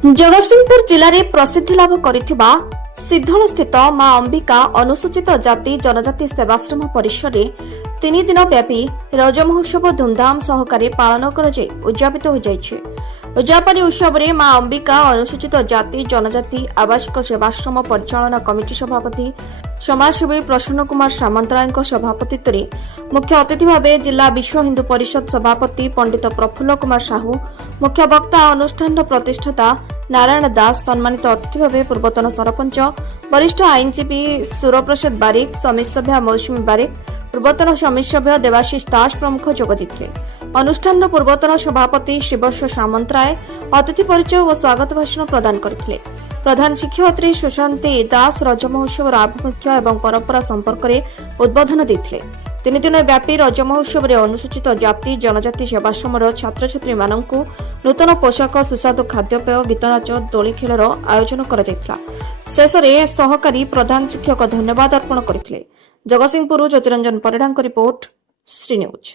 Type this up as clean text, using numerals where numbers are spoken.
जगतसिंहपुर जिले में प्रसिद्धि लाभ करिथिबा सिद्धल स्थित मां अंबिका अनुसूचित जाति जनजाति सेवाश्रम परिसर में 3 दिन व्यापी रज महोत्सव धूमधाम सहकारे पालन कर उद्यापित हो जाइछे। उद्यापनी उत्सव में मां अंबिका अनुसूचित जाति जनजाति आवासिक सेवाश्रम परिचालना कमिटी सभापति समाजसेवी प्रसन्न कुमार सामंतराय सभापतित्व में मुख्य अतिथि भाव जिला विश्व हिंदू परिषद सभापति पंडित प्रफुल्ल कुमार साहू, मुख्य वक्ता अनुष्ठान प्रतिष्ठाता नारायण दास, सम्मानित अतिथि भाव पूर्वतन सरपंच वरिष्ठ आईनजीवी सुरप्रसाद बारिक, समिति सभ्य मौसुमी बारिक, पूर्वतन समिति सभ्य देवाशीष दास प्रमुख जोग देते। अनुष्ठान पूर्वतन सभापति शिवस्व सामंतराय अतिथि परिचय और स्वागत भाषण प्रदान करथिले। प्रधान शिक्षयित्री सुशांती दास रज महोत्सव आभिमुख्य एवं परंपरा संपर्क में उद्बोधन देथिले। 3 दिन व्यापी रज महोत्सव में अनुसूचित जाति जनजाति सेवाश्रम छात्र छात्री माननकु नूतन पोशाक, सुस्वादु खाद्यपेय, गीतनाच, दोली खेलर आयोजन करा जायतिला। शेषरे सहकारी प्रधान शिक्षक धन्यवाद अर्पण करथिले। जगतसिंहपुर ज्योतिरंजन परिडांक रिपोर्ट, श्री न्यूज।